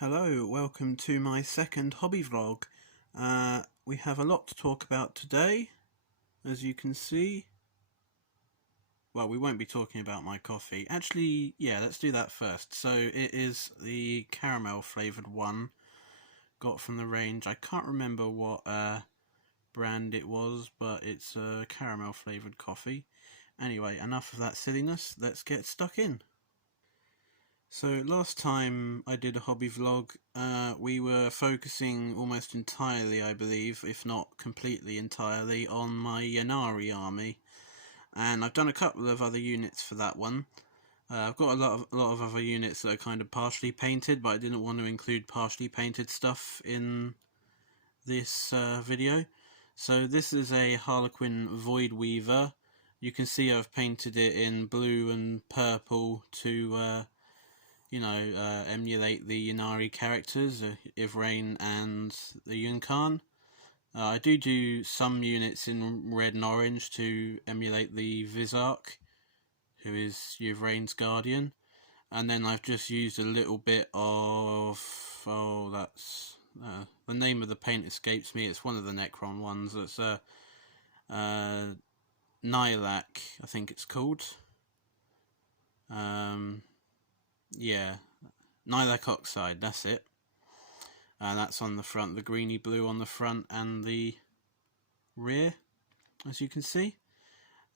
Hello, welcome to my second hobby vlog. We have a lot to talk about today, as you can see. Well, we won't be talking about my coffee. Actually, yeah, let's do that first. So it is the caramel flavoured one, got from the range. I can't remember what brand it was, but it's a caramel flavoured coffee. Anyway, enough of that silliness, let's get stuck in. So last time I did a hobby vlog, we were focusing almost entirely, I believe, if not completely entirely, on my Ynnari army, and I've done a couple of other units for that one. I've got a lot of other units that are kind of partially painted, but I didn't want to include partially painted stuff in this video. So this is a Harlequin Void Weaver. You can see I've painted it in blue and purple to emulate the Ynnari characters, Yvraine and the Yunkan. I do some units in red and orange to emulate the Vizark, who is Yvraine's guardian. And then I've just used a little bit of... the name of the paint escapes me. It's one of the Necron ones. It's Nihilakh, I think it's called. Yeah, Nihilakh Oxide, that's it. That's on the front, the greeny blue on the front and the rear, as you can see.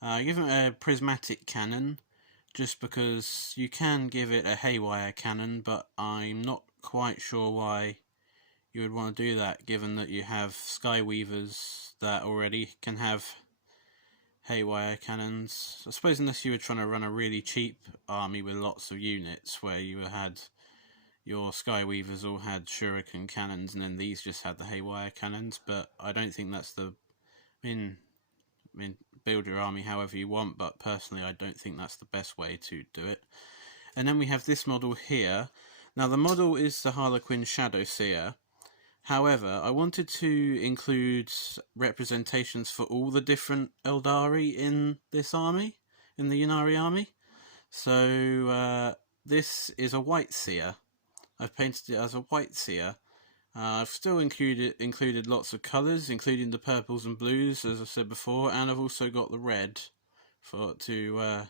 Give it a prismatic cannon, just because you can give it a haywire cannon, but I'm not quite sure why you would want to do that, given that you have Skyweavers that already can have haywire cannons. I suppose unless you were trying to run a really cheap army with lots of units, where you had your Skyweavers all had shuriken cannons and then these just had the haywire cannons, but I don't think that's the... I mean, build your army however you want, but personally I don't think that's the best way to do it. And then we have this model here. Now the model is the Harlequin Shadowseer. However, I wanted to include representations for all the different Eldari in this army, in the Ynnari army. So this is a White Seer. I've painted it as a White Seer. I've still included lots of colours, including the purples and blues, as I said before, and I've also got the red to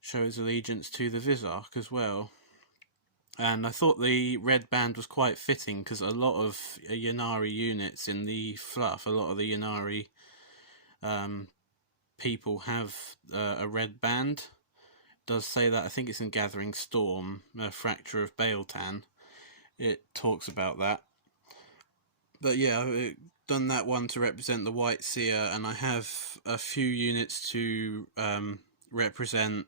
show his allegiance to the Vizark as well. And I thought the red band was quite fitting, because a lot of Ynnari units in the fluff, a lot of the Ynnari people have a red band. It does say that, I think it's in Gathering Storm, Fracture of Bael'tan. It talks about that. But yeah, I've done that one to represent the White Seer, and I have a few units to represent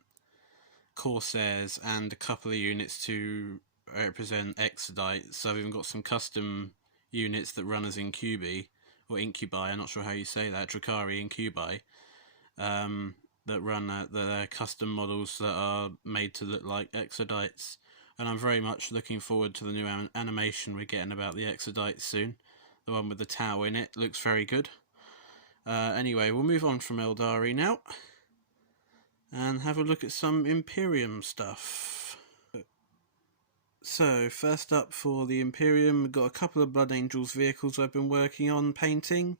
Corsairs and a couple of units to represent Exodites. So I've even got some custom units that run as Incubi, or Incubi, I'm not sure how you say that, Drukhari Incubi, that run the custom models that are made to look like Exodites. And I'm very much looking forward to the new animation we're getting about the Exodites soon. The one with the Tau in it looks very good. Anyway, we'll move on from Eldari now and have a look at some Imperium stuff. So, first up for the Imperium, we've got a couple of Blood Angels vehicles I've been working on painting.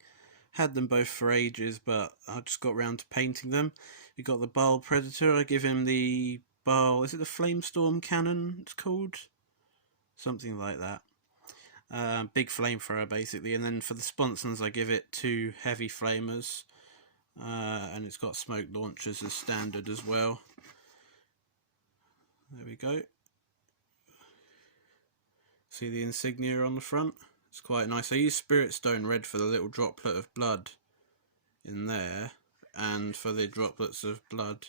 Had them both for ages, but I just got round to painting them. We've got the Baal Predator. I give him the Baal, is it the Flamestorm Cannon it's called? Something like that. Big flamethrower basically, and then for the sponsons I give it 2 heavy flamers, and it's got smoke launchers as standard as well. There we go. See the insignia on the front? It's quite nice. I use Spirit Stone Red for the little droplet of blood in there, and for the droplets of blood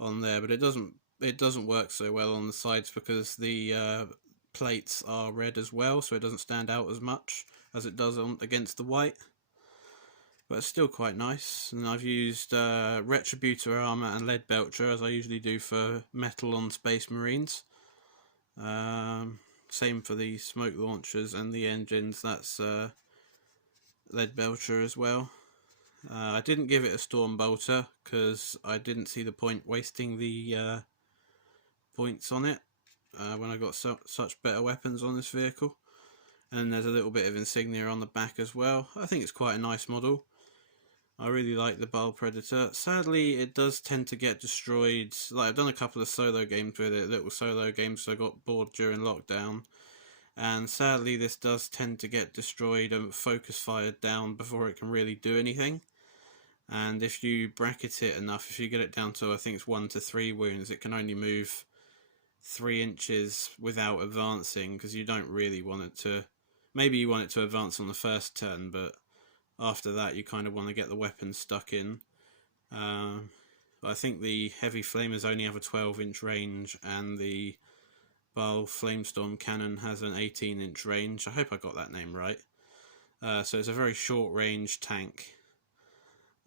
on there, but it doesn't work so well on the sides because the plates are red as well, so it doesn't stand out as much as it does against the white. But it's still quite nice. And I've used Retributor armor and Lead Belcher, as I usually do for metal on Space Marines. Same for the smoke launchers and the engines, that's Lead Belcher as well. I didn't give it a Storm Bolter because I didn't see the point wasting the points on it. when I got such better weapons on this vehicle. And there's a little bit of insignia on the back as well. I think it's quite a nice model. I really like the Bile Predator. Sadly, it does tend to get destroyed. Like, I've done a couple of solo games with it, little solo games, so I got bored during lockdown. And sadly, this does tend to get destroyed and focus fired down before it can really do anything. And if you bracket it enough, if you get it down to, I think it's 1 to 3 wounds, it can only move 3 inches without advancing, because you don't really want it to. Maybe you want it to advance on the first turn, but after that you kind of want to get the weapon stuck in. But I think the heavy flamers only have a 12-inch range, and the Bile Flamestorm cannon has an 18-inch range. I hope I got that name right. So it's a very short range tank.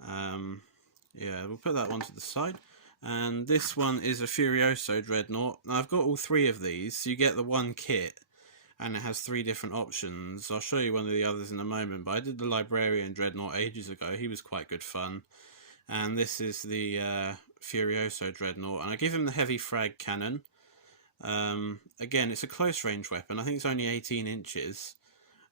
Yeah, we'll put that one to the side. And this one is a Furioso Dreadnought. Now I've got all 3 of these. You get the one kit, and it has 3 different options. I'll show you one of the others in a moment, but I did the Librarian Dreadnought ages ago. He was quite good fun. And this is the Furioso Dreadnought, and I give him the heavy frag cannon. Again, it's a close range weapon. I think it's only 18 inches,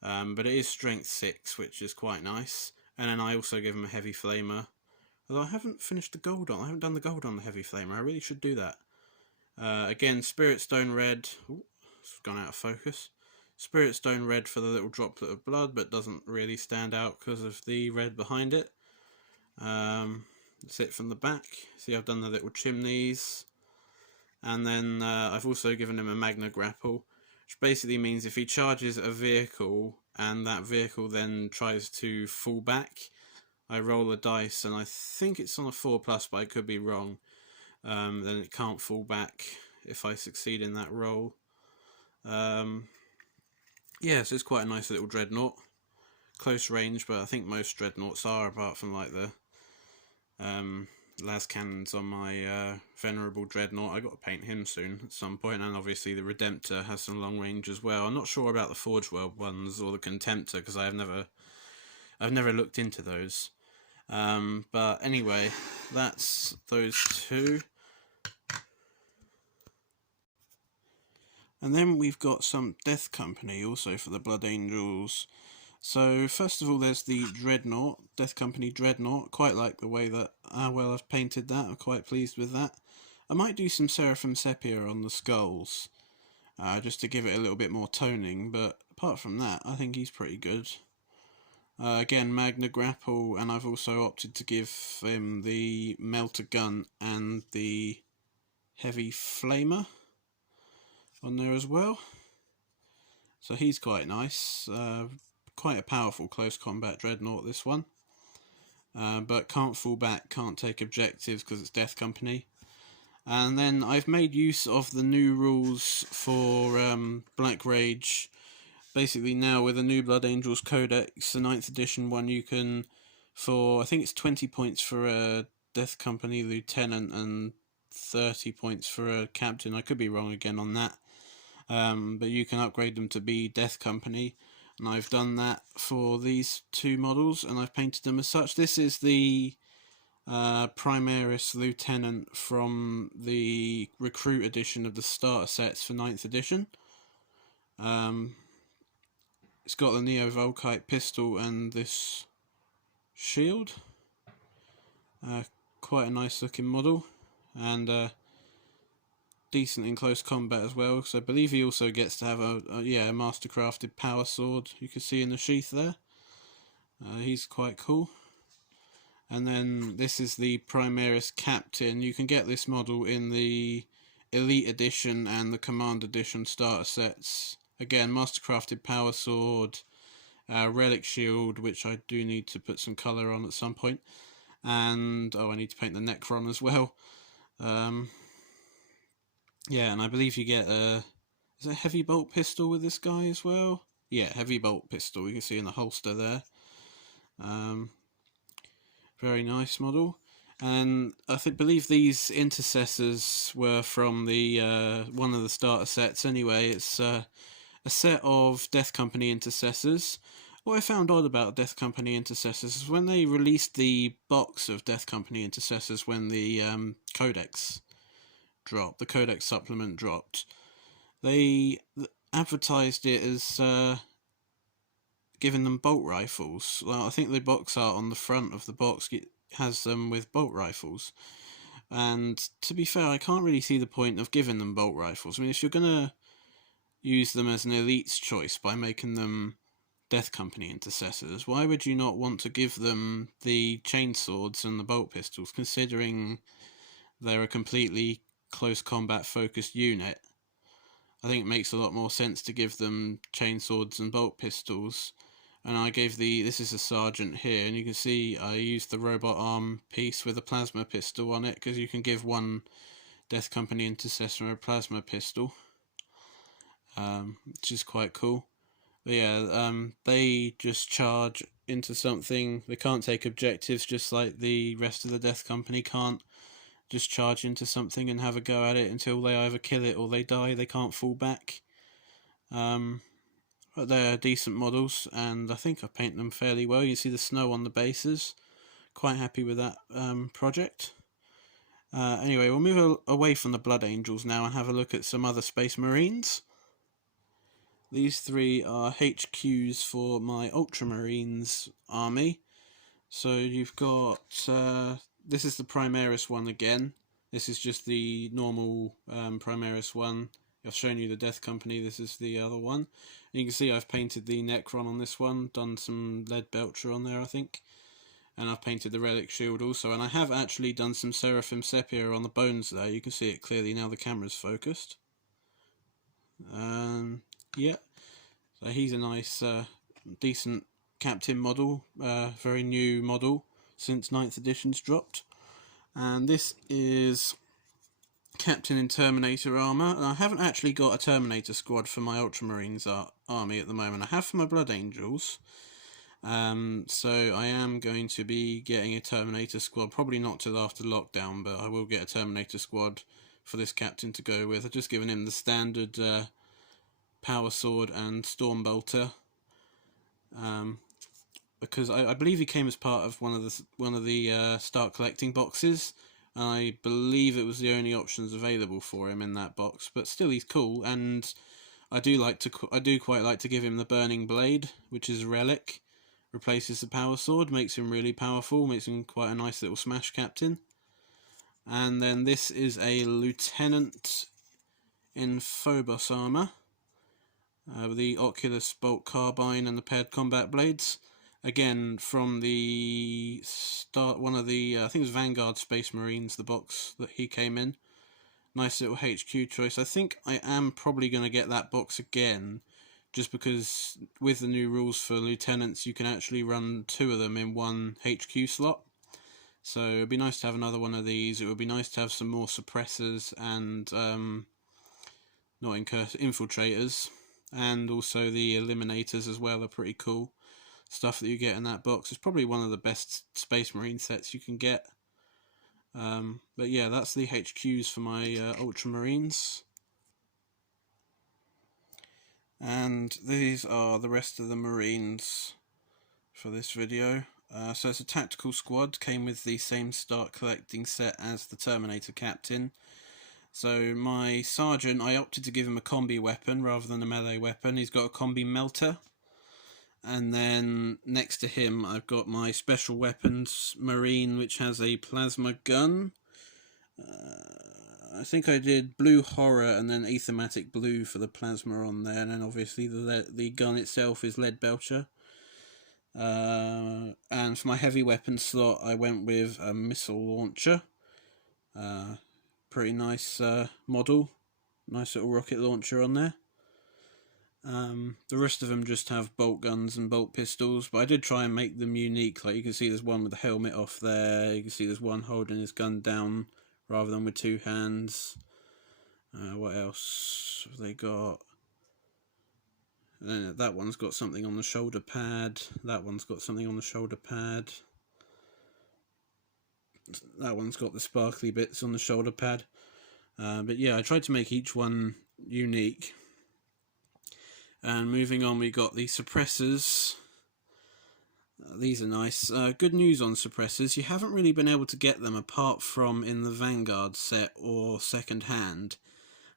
but it is strength 6, which is quite nice. And then I also give him a heavy flamer. Although I haven't finished the gold on. I haven't done the gold on the heavy flamer. I really should do that. Again, Spirit Stone Red. Ooh, it's gone out of focus. Spirit Stone Red for the little droplet of blood, but doesn't really stand out because of the red behind it. That's it from the back. See, I've done the little chimneys. And then I've also given him a Magna Grapple, which basically means if he charges a vehicle and that vehicle then tries to fall back, I roll a dice, and I think it's on a 4+, but I could be wrong. Then it can't fall back if I succeed in that roll. Yeah, so it's quite a nice little dreadnought. Close range, but I think most dreadnoughts are, apart from like the las cannons on my Venerable Dreadnought. I got to paint him soon at some point, and obviously the Redemptor has some long range as well. I'm not sure about the Forge World ones or the Contemptor, because I've never looked into those. But anyway, that's those 2. And then we've got some Death Company also for the Blood Angels. So first of all, there's the Dreadnought, Death Company Dreadnought. Quite like the way that well I've painted that. I'm quite pleased with that. I might do some Seraphim Sepia on the skulls, just to give it a little bit more toning. But apart from that, I think he's pretty good. Again, Magna Grapple, and I've also opted to give him the Melter Gun and the Heavy Flamer on there as well. So he's quite nice. Quite a powerful close combat dreadnought, this one. But can't fall back, can't take objectives because it's Death Company. And then I've made use of the new rules for Black Rage. Basically now with the new Blood Angels Codex, the 9th edition one, you can, for I think it's 20 points for a Death Company Lieutenant and 30 points for a Captain. I could be wrong again on that. But you can upgrade them to be Death Company. And I've done that for these 2 models, and I've painted them as such. This is the Primaris Lieutenant from the Recruit edition of the starter sets for 9th edition. It's got the Neo Volkite pistol and this shield. Quite a nice looking model, and decent in close combat as well. So I believe he also gets to have a mastercrafted power sword. You can see in the sheath there. He's quite cool. And then this is the Primaris Captain. You can get this model in the Elite Edition and the Command Edition starter sets. Again, mastercrafted power sword, relic shield, which I do need to put some colour on at some point. And, I need to paint the Necron as well. Yeah, and I believe you get a heavy bolt pistol with this guy as well? Yeah, heavy bolt pistol, you can see in the holster there. Very nice model. And I believe these intercessors were from the one of the starter sets anyway. It's a set of Death Company intercessors. What I found odd about Death Company intercessors is when they released the box of Death Company intercessors when the Codex dropped, the Codex supplement dropped, they advertised it as giving them bolt rifles. Well, I think the box art on the front of the box has them with bolt rifles. And to be fair, I can't really see the point of giving them bolt rifles. I mean, if you're going to use them as an elite's choice by making them Death Company intercessors, why would you not want to give them the chainswords and the bolt pistols, considering they're a completely close combat focused unit? I think it makes a lot more sense to give them chainswords and bolt pistols. And I gave this is a sergeant here, and you can see I used the robot arm piece with a plasma pistol on it, because you can give one Death Company intercessor a plasma pistol, which is quite cool. But yeah, they just charge into something. They can't take objectives, just like the rest of the Death Company can't just charge into something and have a go at it until they either kill it or they die. They can't fall back. But they're decent models, and I think I paint them fairly well. You see the snow on the bases. Quite happy with that project. Anyway, we'll move away from the Blood Angels now and have a look at some other Space Marines. These three are HQs for my Ultramarines army. So you've got, this is the Primaris one again. This is just the normal Primaris one. I've shown you the Death Company, this is the other one. And you can see I've painted the Necron on this one, done some lead belcher on there I think. And I've painted the Relic Shield also, and I have actually done some Seraphim Sepia on the bones there. You can see it clearly now the camera's focused. Yeah, so he's a nice, decent Captain model, very new model since 9th edition's dropped. And this is Captain in Terminator armour, and I haven't actually got a Terminator squad for my Ultramarines army at the moment. I have for my Blood Angels, so I am going to be getting a Terminator squad, probably not till after lockdown, but I will get a Terminator squad for this Captain to go with. I've just given him the standard Power Sword and Storm Bolter, because I believe he came as part of one of the Start Collecting boxes. I believe it was the only options available for him in that box, but still he's cool, and I do quite like to give him the Burning Blade, which is a relic, replaces the Power Sword, makes him really powerful, makes him quite a nice little smash captain. And then this is a Lieutenant in Phobos armour, with the Oculus Bolt Carbine and the paired combat blades. Again, from the start, one of the, I think it was Vanguard Space Marines, the box that he came in. Nice little HQ choice. I think I am probably going to get that box again, just because with the new rules for lieutenants, you can actually run 2 of them in one HQ slot. So it would be nice to have another one of these. It would be nice to have some more suppressors and, not infiltrators, and also the eliminators as well are pretty cool. Stuff that you get in that box is probably one of the best Space Marine sets you can get. But yeah, that's the HQs for my Ultramarines. And these are the rest of the Marines for this video. So it's a tactical squad, came with the same Start Collecting set as the Terminator Captain. So my Sergeant, I opted to give him a combi weapon rather than a melee weapon. He's got a combi melter. And then next to him I've got my Special Weapons Marine, which has a plasma gun. I think I did Blue Horror and then Aethematic Blue for the plasma on there, and then obviously the gun itself is Lead Belcher. And for my heavy weapon slot I went with a missile launcher. Pretty nice model, nice little rocket launcher on there. The rest of them just have bolt guns and bolt pistols, but I did try and make them unique. Like you can see there's one with the helmet off there, you can see there's one holding his gun down rather than with 2 hands. What else have they got? That one's got something on the shoulder pad, that one's got something on the shoulder pad, that one's got the sparkly bits on the shoulder pad. But yeah, I tried to make each one unique. And moving on, we got the suppressors. These are nice. Good news on suppressors, you haven't really been able to get them apart from in the Vanguard set or second hand.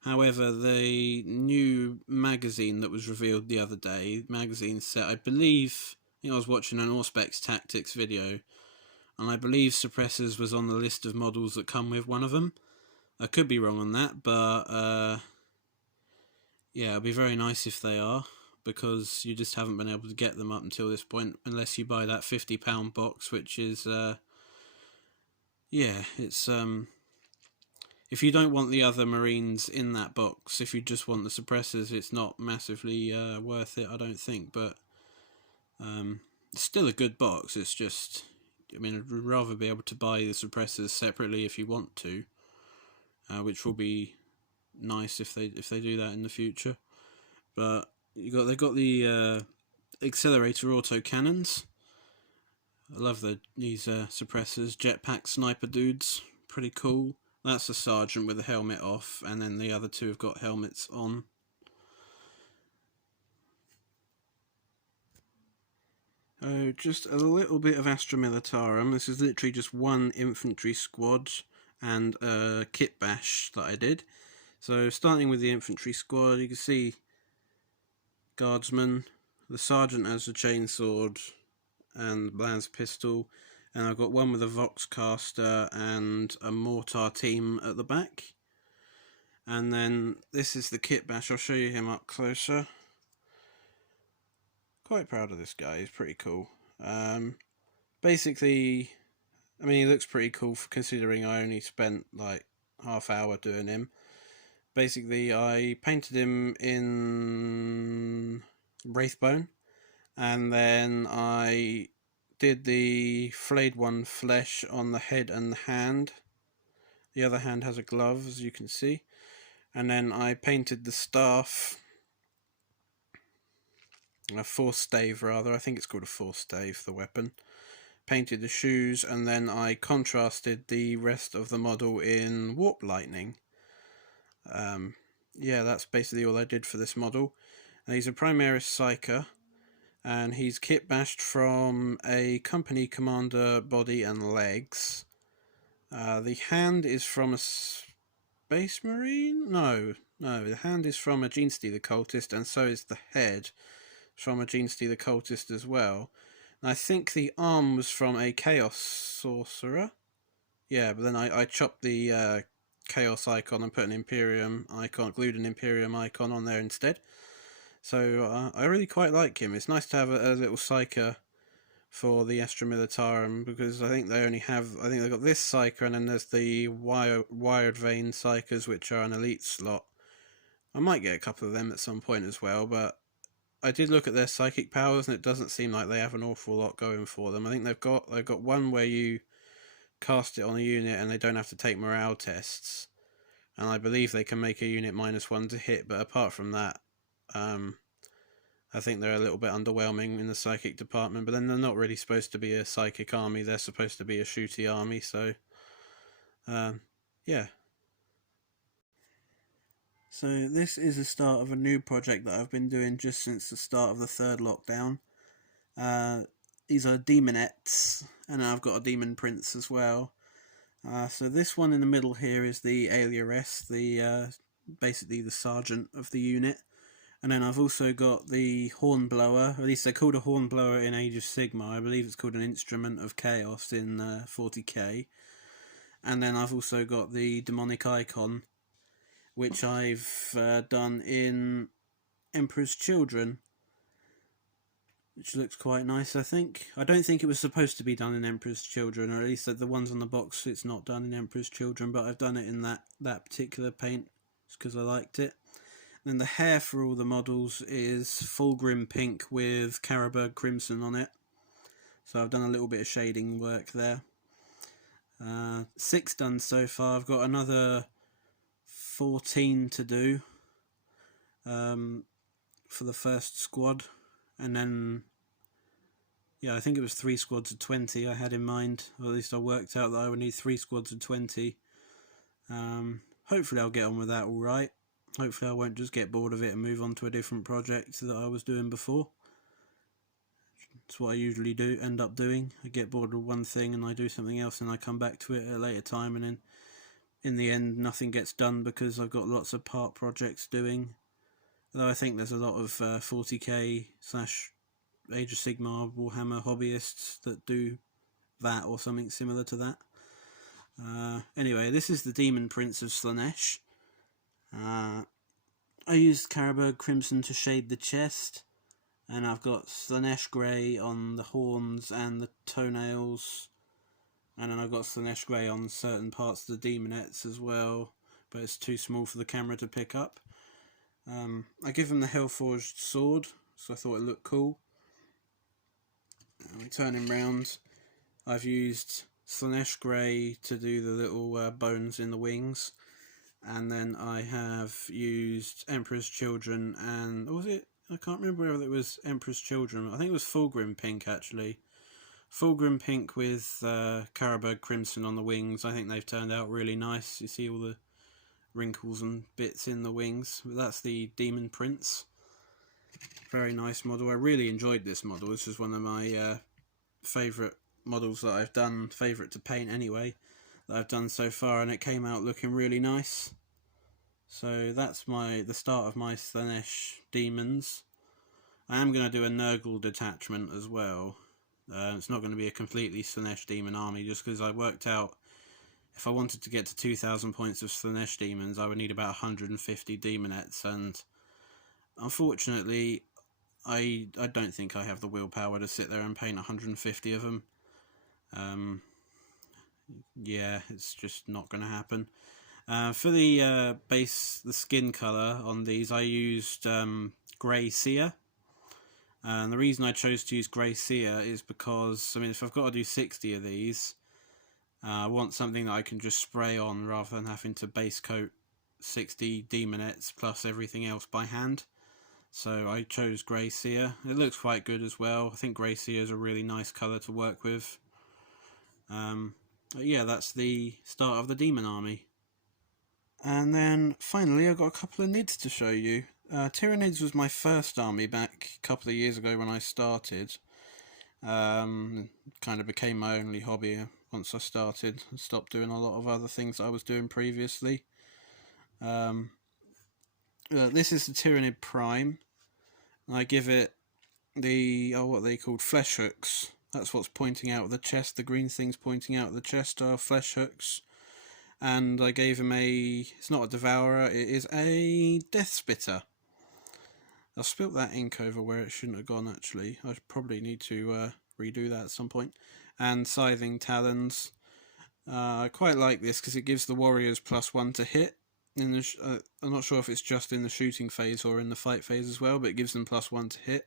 However, the new magazine that was revealed the other day, magazine set, I believe, I was watching an Auspex Tactics video, and I believe suppressors was on the list of models that come with one of them. I could be wrong on that, but yeah, it'd be very nice if they are, because you just haven't been able to get them up until this point, unless you buy that £50 box, which is, yeah, it's, if you don't want the other Marines in that box, if you just want the suppressors, it's not massively worth it, I don't think, but it's still a good box. It's just, I mean, I'd rather be able to buy the suppressors separately if you want to, which will be nice if they do that in the future. But they got the accelerator auto cannons. I love these suppressors. Jetpack sniper dudes, pretty cool. That's a sergeant with the helmet off, and then the other two have got helmets on. Oh, just a little bit of Astra Militarum. This is literally just one infantry squad and a kit bash that I did. So starting with the infantry squad, you can see guardsman, the sergeant has a chainsword and Bland's pistol, and I've got one with a Voxcaster and a mortar team at the back. And then this is the kit bash. I'll show you him up closer. Quite proud of this guy, he's pretty cool. Basically, I mean, he looks pretty cool considering I only spent like half hour doing him. Basically, I painted him in Wraithbone, and then I did the flayed one flesh on the head and the hand. The other hand has a glove, as you can see. And then I painted the staff, a force stave rather, I think it's called a force stave, the weapon. Painted the shoes, and then I contrasted the rest of the model in Warp Lightning. Yeah, that's basically all I did for this model. And he's a Primaris Psyker, and he's kit bashed from a company commander body and legs. The hand is from a Space Marine? No, the hand is from a Genestealer Cultist, and so is the head from a Genestealer Cultist as well. And I think the arm was from a Chaos Sorcerer. Yeah, but then I chopped the Chaos icon and put an Imperium icon, glued an Imperium icon on there instead. So I really quite like him. It's nice to have a little Psyker for the Astra Militarum, because I think they've got this Psyker, and then there's the Wired Vein Psykers, which are an elite slot. I might get a couple of them at some point as well, but I did look at their psychic powers, and it doesn't seem like they have an awful lot going for them. I think they've got one where you cast it on a unit and they don't have to take morale tests, and I believe they can make a unit -1 to hit, but apart from that, I think they're a little bit underwhelming in the psychic department. But then they're not really supposed to be a psychic army, they're supposed to be a shooty army, so yeah. So this is the start of a new project that I've been doing just since the start of the third lockdown. These are Demonettes, and I've got a Demon Prince as well. So this one in the middle here is the Aliaress, basically the sergeant of the unit. And then I've also got the Hornblower, or at least they're called a Hornblower in Age of Sigmar. I believe it's called an Instrument of Chaos in 40k. And then I've also got the Demonic Icon, which I've done in Emperor's Children, which looks quite nice, I think. I don't think it was supposed to be done in Emperor's Children, or at least the ones on the box, it's not done in Emperor's Children, but I've done it in that particular paint, just because I liked it. And then the hair for all the models is Fulgrim Pink with Carroburg Crimson on it. So I've done a little bit of shading work there. 6 done so far. I've got another 14 to do for the first squad. And then, yeah, I think it was 3 squads of 20 I had in mind. Or at least I worked out that I would need 3 squads of 20. Hopefully I'll get on with that alright. Hopefully I won't just get bored of it and move on to a different project that I was doing before. That's what I usually end up doing. I get bored of one thing and I do something else, and I come back to it at a later time, and then in the end nothing gets done because I've got lots of part projects doing. Though I think there's a lot of 40k / Age of Sigmar Warhammer hobbyists that do that or something similar to that. Anyway, this is the Demon Prince of Slaanesh. I used Carroburg Crimson to shade the chest, and I've got Slaanesh Grey on the horns and the toenails, and then I've got Slaanesh Grey on certain parts of the demonettes as well, but it's too small for the camera to pick up. I give him the Hellforged sword, so I thought it looked cool. We turn him round. I've used Slaanesh Grey to do the little bones in the wings, and then I have used Emperor's Children, and what was it? I can't remember whether it was Emperor's Children. I think it was Fulgrim Pink, actually. Fulgrim Pink with Carroburg Crimson on the wings. I think they've turned out really nice. You see all the wrinkles and bits in the wings. But that's the Demon Prince. Very nice model. I really enjoyed this model. This is one of my favourite models that I've done, favourite to paint anyway, that I've done so far, and it came out looking really nice. So that's the start of my Slaanesh demons. I am going to do a Nurgle detachment as well. It's not going to be a completely Slaanesh demon army, just because I worked out if I wanted to get to 2,000 points of Slaanesh demons, I would need about 150 demonettes, and unfortunately I don't think I have the willpower to sit there and paint 150 of them. Yeah, it's just not going to happen. For the base, the skin colour on these, I used Grey Seer. And the reason I chose to use Grey Seer is because, I mean, if I've got to do 60 of these, I want something that I can just spray on rather than having to base coat 60 demonettes plus everything else by hand. So I chose Grey Seer. It looks quite good as well. I think Grey Seer is a really nice colour to work with. Yeah, that's the start of the demon army. And then finally I've got a couple of Nids to show you. Tyranids was my first army back a couple of years ago when I started. Kind of became my only hobby once I started and stopped doing a lot of other things I was doing previously. This is the Tyranid Prime. I give it the, what they called flesh hooks. That's what's pointing out of the chest. The green things pointing out of the chest are flesh hooks. And I gave him it's not a Devourer, it is a Death Spitter. I've spilt that ink over where it shouldn't have gone, actually. I probably need to redo that at some point. And Scything Talons. I quite like this because it gives the warriors +1 to hit. I'm not sure if it's just in the shooting phase or in the fight phase as well, but it gives them +1 to hit.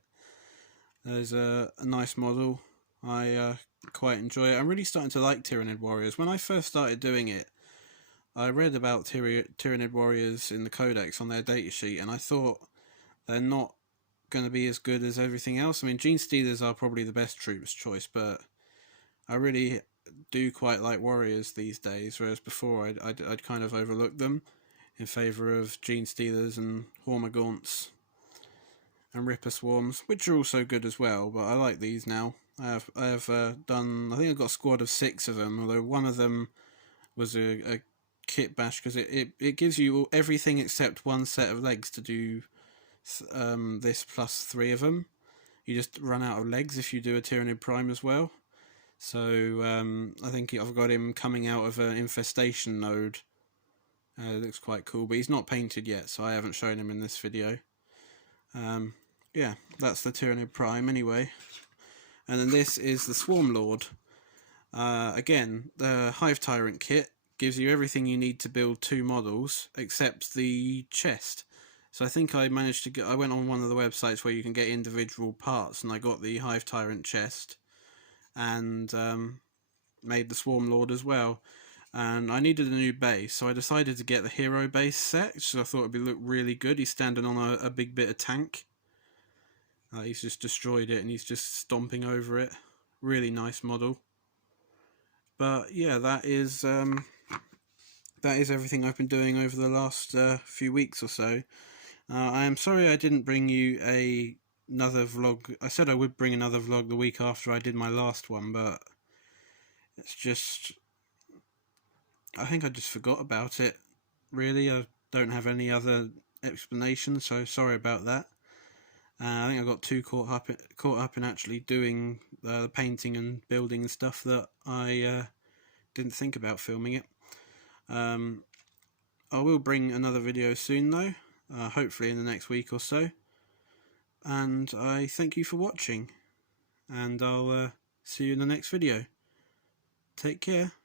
There's a nice model. I quite enjoy it. I'm really starting to like Tyranid Warriors. When I first started doing it, I read about Tyranid Warriors in the Codex on their datasheet, and I thought they're not going to be as good as everything else. I mean, Genestealers are probably the best troops choice, but I really do quite like Warriors these days, whereas before I'd kind of overlooked them in favour of Genestealers and Hormagaunts and Ripper Swarms, which are also good as well, but I like these now. I have done, I think I've got a squad of 6 of them, although one of them was a kit bash, because it gives you everything except one set of legs to do this +3 of them. You just run out of legs if you do a Tyranid Prime as well. So I think I've got him coming out of an infestation node. It looks quite cool, but he's not painted yet, so I haven't shown him in this video. Yeah, that's the Tyranid Prime anyway. And then this is the Swarm Lord. Again, the Hive Tyrant kit gives you everything you need to build 2 models, except the chest. So I think I managed to get, I went on one of the websites where you can get individual parts, and I got the Hive Tyrant chest, and made the Swarm Lord as well. And I needed a new base, so I decided to get the hero base set, which I thought would look really good. He's standing on a big bit of tank. He's just destroyed it and he's just stomping over it. Really nice model. But yeah, that is everything I've been doing over the last few weeks or so. I am sorry I didn't bring you another vlog. I said I would bring another vlog the week after I did my last one, but it's just, I think I just forgot about it, really. I don't have any other explanation, so sorry about that. I think I got too caught up in actually doing the painting and building and stuff that I didn't think about filming it. I will bring another video soon though, hopefully in the next week or so. And I thank you for watching, and I'll see you in the next video. Take care.